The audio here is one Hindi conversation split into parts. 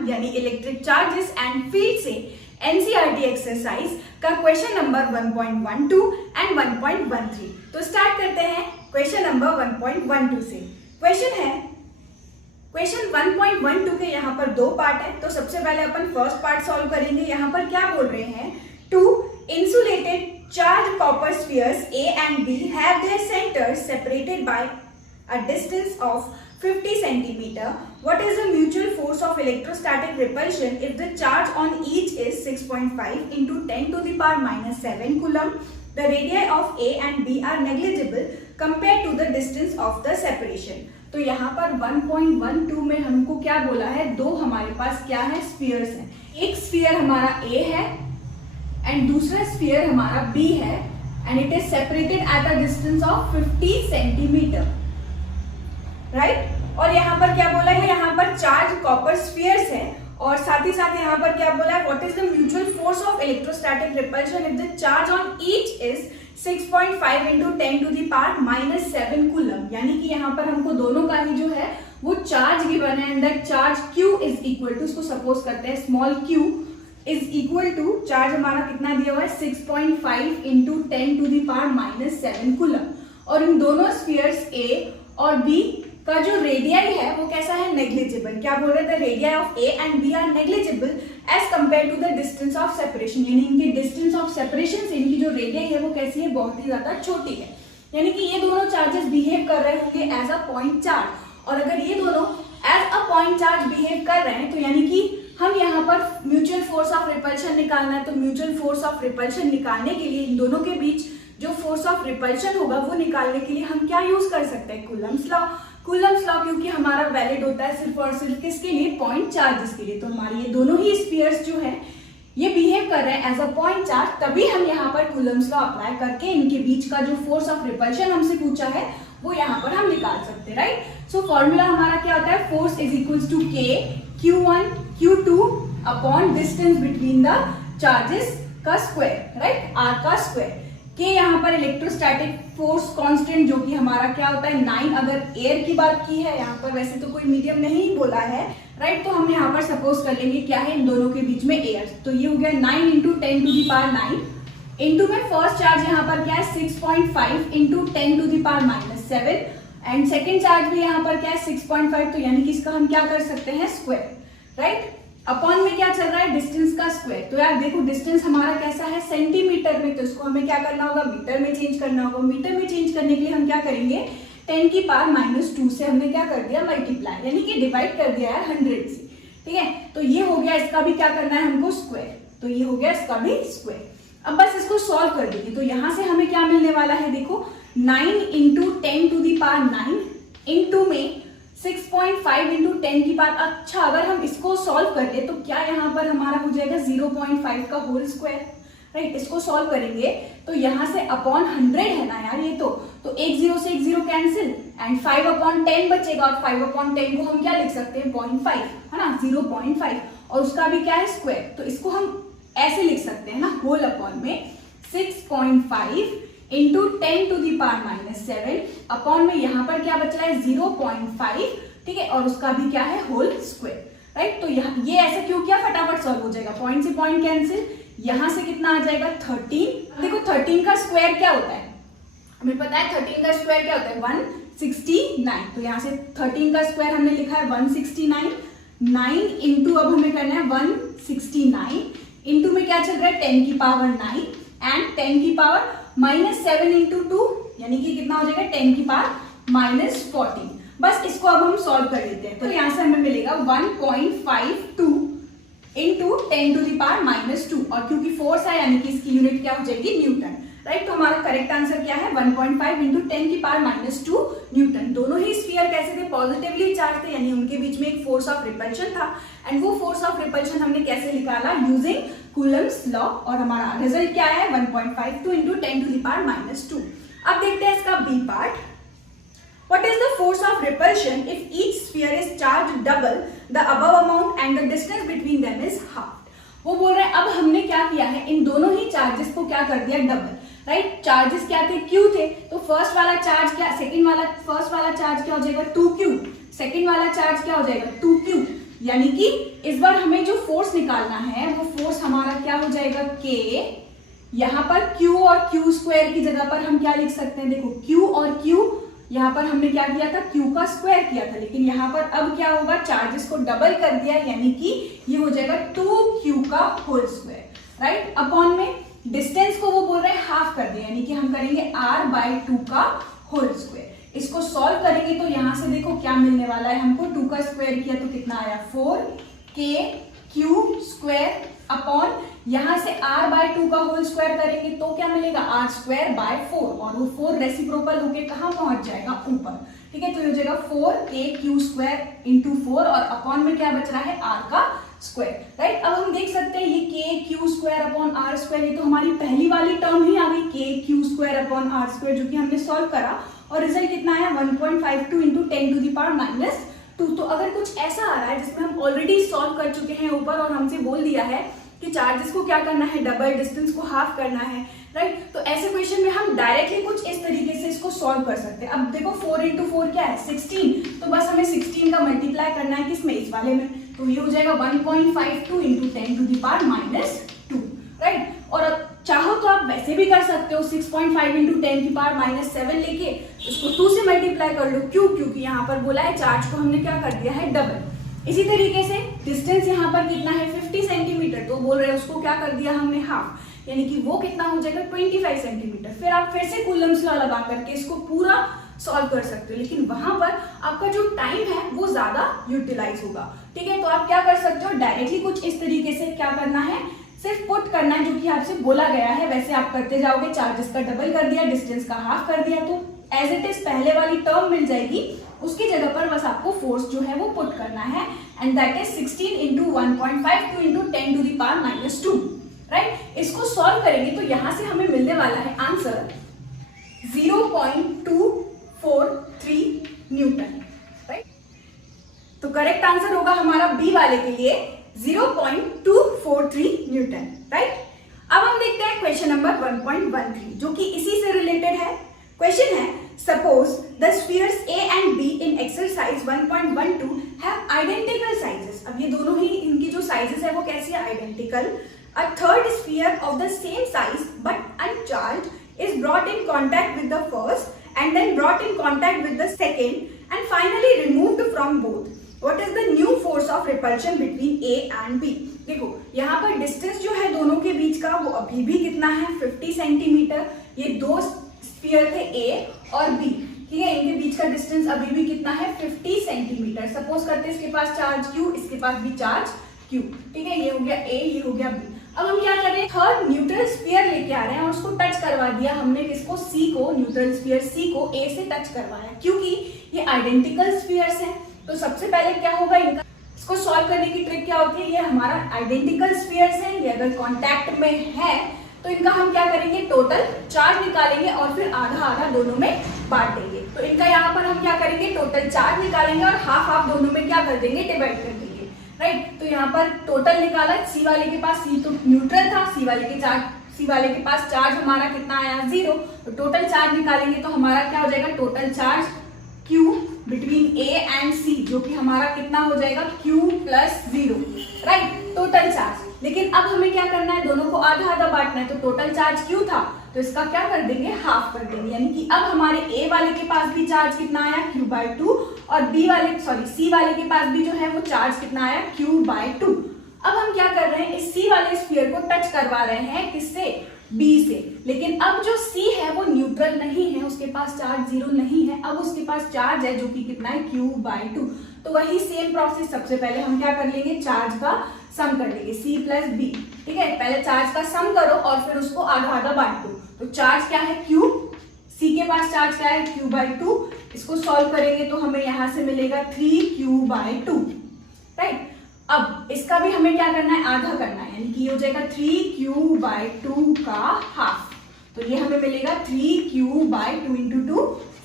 1 यानी इलेक्ट्रिक चार्जेस एंड फील्ड से एनसीईआरटी एक्सरसाइज का क्वेश्चन नंबर 1.12 एंड 1.13। तो स्टार्ट करते हैं क्वेश्चन नंबर 1.12 से। क्वेश्चन 1.12 के यहाँ पर दो पार्ट है। तो सबसे पहले अपन फर्स्ट पार्ट सॉल्व करेंगे। यहाँ पर क्या बोल रहे हैं, to insulated charged copper spheres A and B have their centers separated by a distance of 50 centimeter. What is the mutual force of electrostatic repulsion if the charge on each is 6.5 into 10 to the power minus 7 coulomb? The radii of A and B are negligible compared to the distance of the separation. तो यहाँ पर 1.12 में हमको क्या बोला है, दो हमारे पास क्या है, स्फीयर्स हैं। एक स्फीयर हमारा A है एंड दूसरा स्फीयर हमारा B है and it is separated at a distance of 50 centimetre, right. और यहाँ पर क्या बोला है, यहाँ पर चार्ज कॉपर स्फीयर्स है और साथ ही साथ यहाँ पर क्या बोला है, what is the mutual force of electrostatic repulsion if the charge on each is 6.5 into 10 to the power minus 7 coulomb. यानी कि यहाँ पर हमको दोनों का ही जो है वो चार्ज गिवन है and that charge Q is equal to, इसको सपोज करते हैं small q is equal to, charge हमारा कितना दिया हुआ है 6.5 into 10 to the power minus 7 coulomb. और इन दोनों स्फीयर्स A और B का जो रेडियाई है वो कैसा है, नेग्लिजिबल। क्या बोल रहे थे, radii of A and B are negligible as compared to the distance of separation. यानी इनके डिस्टेंस ऑफ सेपरेशन से इनकी जो रेडियाई है वो कैसी है, बहुत ही ज्यादा छोटी है। यानी कि ये दोनों चार्जेस बिहेव कर रहे होंगे एज अ पॉइंट चार्ज। और अगर ये दोनों as a point charge behave कर रहे हैं तो यानी कि हम यहाँ पर म्यूचुअल फोर्स ऑफ रिपल्शन निकालना है। तो म्यूचुअल फोर्स ऑफ रिपल्शन निकालने के लिए इन दोनों के बीच जो फोर्स ऑफ रिपल्शन होगा वो निकालने के लिए हम क्या यूज कर सकते हैं, कूलम्स लॉ। कूलम्स लॉ क्योंकि हमारा वैलिड होता है सिर्फ और सिर्फ किसके लिए, पॉइंट चार्जेस के लिए। तो हमारे ये दोनों ही स्फीयर्स जो है ये बिहेव कर रहे हैं एज अ पॉइंट चार्ज, तभी हम यहाँ पर कूलम्स लॉ अप्लाई करके इनके बीच का जो फोर्स ऑफ रिपल्शन हमसे पूछा है वो यहाँ पर हम निकाल सकते हैं, राइट। सो फॉर्मूला हमारा क्या होता है, force is equals to K Q1 Q2 upon distance between the charges का स्क्वायर, राइट, R का स्क्वायर। K यहाँ पर इलेक्ट्रोस्टैटिक फोर्स कांस्टेंट जो कि हमारा क्या होता है 9। अगर एयर की बात की है यहाँ पर, वैसे तो कोई मीडियम नहीं बोला है, राइट, तो हम यहाँ पर सपोज कर लेंगे क्या है, इन दोनों के बीच में एयर। तो ये हो गया 9 into 10 to the power 9 into में फर्स्ट चार्ज यहाँ पर क्या है 6.5 into 10 to the power minus 7 and second charge भी यहाँ पर क्या है 6.5। तो यानी कि इसका हम क्या कर सकते हैं, स्क्वायर, राइट। अपॉन में क्या चल रहा है, डिस्टेंस का स्क्वायर। तो यार देखो डिस्टेंस हमारा कैसा है, सेंटीमीटर में, तो इसको हमें क्या करना होगा, मीटर में चेंज करना होगा। मीटर में चेंज करने के लिए हम क्या करेंगे, 10 की पावर -2 से हमने क्या कर दिया, मल्टीप्लाई, यानी कि डिवाइड कर दिया है 100 से, ठीक है। तो ये हो गया, इसका भी क्या करना है हमको, स्क्वायर। तो ये हो गया इसका भी स्क्वायर। अब बस इसको सॉल्व कर दीजिए। तो यहाँ से हमें क्या मिलने वाला है, देखो 9 into 10 to the power 9 into में 6.5 into 10 की पावर। अच्छा, अगर हम इसको सॉल्व कर ले तो क्या यहाँ पर हमारा हो जाएगा 0.5 का होल स्क्वायर, राइट। इसको सॉल्व करेंगे तो यहाँ से अपॉन 100 है ना यार, ये तो एक 0 से एक 0 कैंसिल एंड 5/10 बचेगा और 5/10 को हम क्या लिख सकते हैं, 0.5, है ना, 0.5 और उसका भी क्या है, स्क्वायर। तो इसको हम ऐसे लिख सकते हैं ना, होल अपॉन में 6.5 into 10 to the power minus 7 upon में यहाँ पर क्या बच रहा है 0.5, ठीक है, और उसका भी क्या है, होल स्क्वायर, राइट। तो यहाँ ये ऐसा क्यों किया, फटाफट सॉल्व हो जाएगा, पॉइंट से पॉइंट कैंसिल, यहाँ से कितना आ जाएगा 13। देखो 13 का स्क्वायर क्या होता है, हमें पता है 13 का स्क्वायर क्या होता है 169। तो यहाँ से 13 का स्क्वायर हमने लिखा है 169, 9 इंटू अब हमें करना है 169 इंटू में क्या चल रहा है 10 की पावर 9 एंड 10 की पावर -7 into 2 यानी कि कितना हो जाएगा 10 की पावर -14। बस इसको अब हम सॉल्व कर लेते हैं। तो यहाँ से हमें मिलेगा 1.52 इंटू 10 to the power -2 और क्योंकि फोर्स है यानी कि इसकी यूनिट क्या हो जाएगी, न्यूटन, राइट। तो हमारा करेक्ट आंसर क्या है, 1.5 इंटू 10 की पावर -2 न्यूटन। दोनों ही स्फीयर कैसे थे, पॉजिटिवली चार्ज थे, यानी उनके बीच में एक फोर्स ऑफ रिपल्शन था एंड वो फोर्स ऑफ रिपल्शन हमने कैसे निकाला, यूजिंग कूलम्स लॉ। और हमारा रिजल्ट क्या है 1.52 इंटू 10 to the power -2। अब देखते हैं इसका B part. What is the force of repulsion if each sphere is charged double the above amount and the distance between them is half? वो बोल रहे हैं अब हमने क्या किया है, इन दोनों ही चार्जेस को क्या कर दिया, डबल, राइट। चार्जेस क्या थे, Q थे, तो फर्स्ट वाला चार्ज क्या, फर्स्ट वाला चार्ज क्या हो जाएगा 2Q, सेकंड वाला चार्ज क्या हो जाएगा 2Q, यानी कि इस बार हमें जो फोर्स निकालना है वो फोर्स हमारा क्या हो जाएगा K, यहाँ पर Q और Q स्क्वायर की जगह पर हम क्या लिख सकते हैं, देखो Q और Q यहाँ पर हमने क्या किया था, Q का स्क्वायर किया था, लेकिन यहाँ पर अब क्या होगा, चार्जेस को डबल कर दिया, यानी कि ये हो जाएगा 2Q का होल स्क्वायर, राइट। अपॉन में डिस्टेंस को वो बोल रहे हैं हाफ कर दिया, यानी कि हम करेंगे R/2 का होल स्क्वायर। इसको सॉल्व करेंगे तो यहाँ से देखो क्या मिलने वाला है हमको, 2 का स्क्वायर किया तो कितना आया 4KQ स्क्वायर अपॉन यहाँ से R/2 का होल स्क्वायर करेंगे तो क्या मिलेगा R²/4, और वो 4 रेसिप्रोकल होके कहाँ पहुंच जाएगा, ऊपर, ठीक है। तो ये हो जाएगा 4KQ स्क्वायर इंटू 4 और अपॉन में क्या बच रहा है R का स्क्वायर, राइट। अब हम देख सकते हैं ये KQ square upon R square, ये तो हमारी पहली वाली टर्म ही आ गई KQ square upon R square, जो कि हमने सॉल्व करा और रिजल्ट कितना आया 1.52 इंटू 10⁻⁻²। तो अगर कुछ ऐसा आ रहा है जिसमें हम ऑलरेडी सॉल्व कर चुके हैं ऊपर और हमसे बोल दिया है कि चार्जेस को क्या करना है, डबल, डिस्टेंस को हाफ करना है, राइट, तो ऐसे क्वेश्चन में हम डायरेक्टली कुछ इस तरीके से इसको सॉल्व कर सकते हैं। अब देखो 4 इंटू 4 क्या है 16, तो बस हमें 16 का मल्टीप्लाई करना है किसमें, इस वाले में, तो ये हो जाएगा 1.52 इंटू 10⁻², राइट। और अब चाहो तो आप वैसे भी कर सकते हो, 6.5 इंटू 10⁻7 लेके इसको 2 से मल्टीप्लाई कर लो, क्यों, क्योंकि यहाँ पर बोला है चार्ज को हमने क्या कर दिया है, डबल। इसी तरीके से डिस्टेंस यहाँ पर कितना है 50 सेंटीमीटर, तो बोल रहे हैं उसको क्या कर दिया हमने हाफ, यानी कि वो कितना हो जाएगा 25 सेंटीमीटर। फिर आप फिर से कूलम्स लॉ लगा करके इसको पूरा सॉल्व कर सकते हो, लेकिन वहां पर आपका जो टाइम है वो ज्यादा यूटिलाइज होगा, ठीक है। तो आप क्या कर सकते हो, डायरेक्टली कुछ इस तरीके से क्या करना है, सिर्फ पुट करना है जो कि आपसे बोला गया है, वैसे आप करते जाओगे, चार्जेस का डबल कर दिया, डिस्टेंस का हाफ कर दिया, तो एज इट इज पहले वाली टर्म मिल जाएगी, उसकी जगह पर बस आपको फोर्स जो है वो पुट करना है, and that is 16 into 1.52 into 10⁻², right. इसको सॉल्व करेंगे तो यहां से हमें मिलने वाला है आंसर 0.243 न्यूटन, राइट। तो करेक्ट आंसर होगा हमारा बी वाले के लिए 0.243 न्यूटन, राइट। अब हम देखते हैं क्वेश्चन नंबर 1.13 जो कि इसी से रिलेटेड है। क्वेश्चन है, suppose the spheres A and B in exercise 1.12 have identical sizes। अब ये दोनों ही इनकी जो साइजेस है वो कैसी है, identical. A third sphere of the same size but uncharged is brought in contact with the first and then brought in contact with the second and finally removed from both. What is the new force of repulsion between A and B? देखो यहाँ पर डिस्टेंस जो है दोनों के बीच का वो अभी भी कितना है 50 सेंटीमीटर। ये दो स्फीयर थे A और B, ठीक है, इनके बीच का डिस्टेंस अभी भी कितना है 50 सेंटीमीटर। सपोज करते हैं इसके पास चार्ज Q, इसके पास भी चार्ज Q, ठीक है, ये हो गया A, ये हो गया B। अब हम क्या कर रहे हैं, थर्ड न्यूट्रल स्फीयर लेके आ रहे हैं और उसको टच करवा दिया हमने, किसको, C को, न्यूट्रल स्फीयर C को A से टच करवाया, क्योंकि ये आइडेंटिकल स्फीयर्स हैं। तो सबसे पहले क्या होगा, इनका इसको सॉल्व करने की ट्रिक क्या होती है, ये हमारा आइडेंटिकल स्फीयर्स हैं, ये अगर कांटेक्ट में है तो इनका हम क्या करेंगे, टोटल चार्ज निकालेंगे और फिर आधा आधा दोनों में बांट देंगे। तो इनका यहाँ पर हम क्या करेंगे, टोटल चार्ज निकालेंगे और हाफ हाफ दोनों में क्या कर देंगे, डिवाइड कर देंगे, राइट। तो यहाँ पर टोटल निकाला, सी वाले के पास, सी तो न्यूट्रल था, सी वाले के पास चार्ज हमारा कितना आया 0, तो टोटल चार्ज निकालेंगे तो हमारा क्या हो जाएगा, total charge Q between A and C, जो कि हमारा कितना हो जाएगा Q plus 0, right, total charge. लेकिन अब हमें क्या करना है, दोनों को आधा आधा बांटना है, तो टोटल चार्ज Q था तो इसका क्या कर देंगे, हाफ कर देंगे, यानी कि अब हमारे A वाले के पास भी चार्ज कितना आया Q/2 और C वाले के पास भी जो है वो चार्ज कितना आया Q/2। अब हम क्या कर रहे हैं, इस C वाले स्फीयर को टच करवा रहे हैं, किससे, B से। लेकिन अब जो C है वो न्यूट्रल नहीं है, उसके पास चार्ज 0 नहीं है, अब उसके पास चार्ज है जो कि कितना है Q/2। तो वही सेम प्रोसेस, सबसे पहले हम क्या कर लेंगे, चार्ज का सम कर लेंगे, C प्लस B, ठीक है, पहले चार्ज का सम करो और फिर उसको आधा आधा बांट दो। तो चार्ज क्या है Q, C के पास चार्ज क्या है Q/2, इसको सॉल्व करेंगे तो हमें यहां से मिलेगा 3Q/2, राइट। अब इसका भी हमें क्या करना है, आधा करना है, यानी कि ये हो जाएगा 3Q/2 का हाफ, तो ये हमें मिलेगा 3Q/2 इंटू 2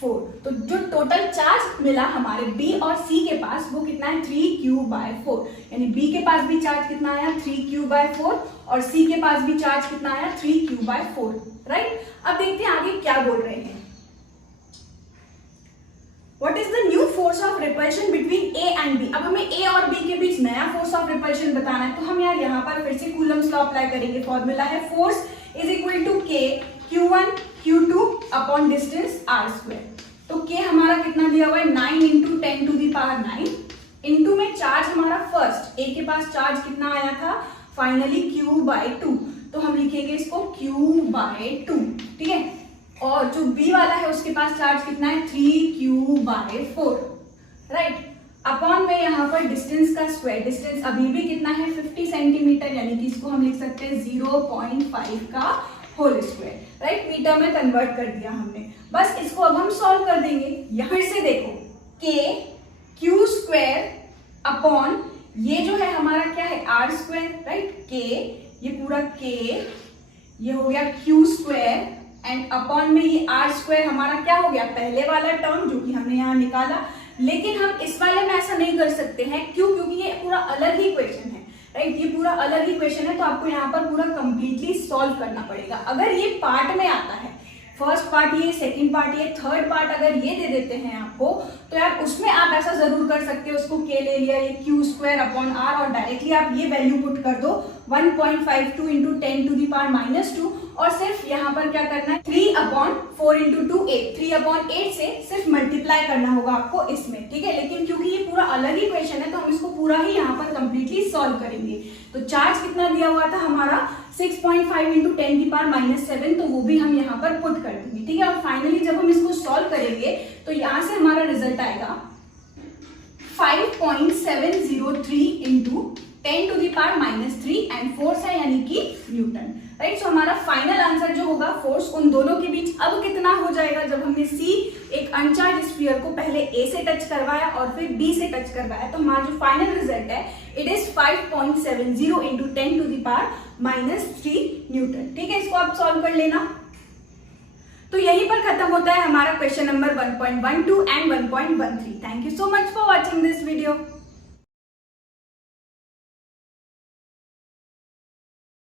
4। तो जो टोटल चार्ज मिला हमारे B और C के पास वो कितना है 3Q/4, यानी B के पास भी चार्ज कितना आया 3Q/4 और C के पास भी चार्ज कितना आया 3Q/4, राइट। अब देखते हैं आगे क्या बोल रहे हैं। What is the new force of repulsion between A and B. अब हमें ए और बी के बीच नया फोर्स ऑफ रिपल्शन बताना है, तो हम यार यहाँ पर फिर से कूलम्स लॉ अप्लाई करेंगे। फॉर्मूला है फोर्स इज इक्वल टू के Q1 Q2 upon distance r²। तो k हमारा कितना दिया हुआ है 9 into 10 to the power 9 into में चार्ज हमारा फर्स्ट a के पास चार्ज कितना आया था फाइनली Q/2, तो हम लिखेंगे इसको Q/2, ठीक है। और जो b वाला है उसके पास चार्ज कितना है 3Q/4, राइट। अपॉन में यहाँ पर डिस्टेंस का स्क्वायर, डिस्टेंस अभी भी कितना है 50 सेंटीमीटर, यानी कि इसको हम लिख सकते हैं 0.5 का होल स्क्वायर, राइट। मीटर में कन्वर्ट कर दिया हमने, बस इसको अब हम सॉल्व कर देंगे। यहाँ से देखो k Q² अपॉन ये जो है हमारा क्या है r², राइट। k ये पूरा k ये हो गया Q² एंड अपॉन में ये r² हमारा क्या हो गया पहले वाला टर्म जो कि हमने यहाँ निकाला। लेकिन हम इस वाले में ऐसा नहीं कर सकते हैं, क्यों? क्योंकि ये पूरा अलग ही इक्वेशन है, राइट। ये पूरा अलग ही इक्वेशन है, तो आपको यहाँ पर पूरा कंप्लीटली सॉल्व करना पड़ेगा। अगर ये पार्ट में आता है, फर्स्ट पार्ट ये, सेकंड पार्ट ये, थर्ड पार्ट अगर ये दे देते हैं आपको, तो यार उसमें आप ऐसा जरूर कर सकते हो, उसको k ले लिया, ये Q² अपॉन r और डायरेक्टली आप ये वैल्यू पुट कर दो 1.52 इंटू 10 टू दी पावर -2, और सिर्फ यहाँ पर क्या करना है 3/4 इंटू 2 8, 3/8 से सिर्फ मल्टीप्लाई करना होगा आपको इसमें, ठीक है। लेकिन क्योंकि ये पूरा अलग ही क्वेश्चन है तो हम इसको पूरा ही यहाँ पर कंप्लीटली सॉल्व करेंगे। तो चार्ज कितना दिया हुआ था हमारा 6.5 इंटू 10 की पावर -7, तो वो भी हम यहाँ पर पुट कर देंगे, ठीक है। और फाइनली जब हम इसको सॉल्व करेंगे तो यहाँ से हमारा रिजल्ट आएगा 5.703 into 10 to the power -3 and force है यानी कि न्यूटन, राइट। सो हमारा फाइनल आंसर जो होगा फोर्स उन दोनों के बीच अब कितना हो जाएगा, जब हमने C एक अनचार्ज स्फीयर को पहले A से टच करवाया और फिर B से टच करवाया, तो हमारा जो फाइनल रिजल्ट है it is 5.70 into 10 to the power -3 newton, ठीक है। इसको आप सॉल्व कर लेना। तो यहीं पर खत्म होता है हमारा question number 1.12 and 1.13। Thank you so much for watching this video.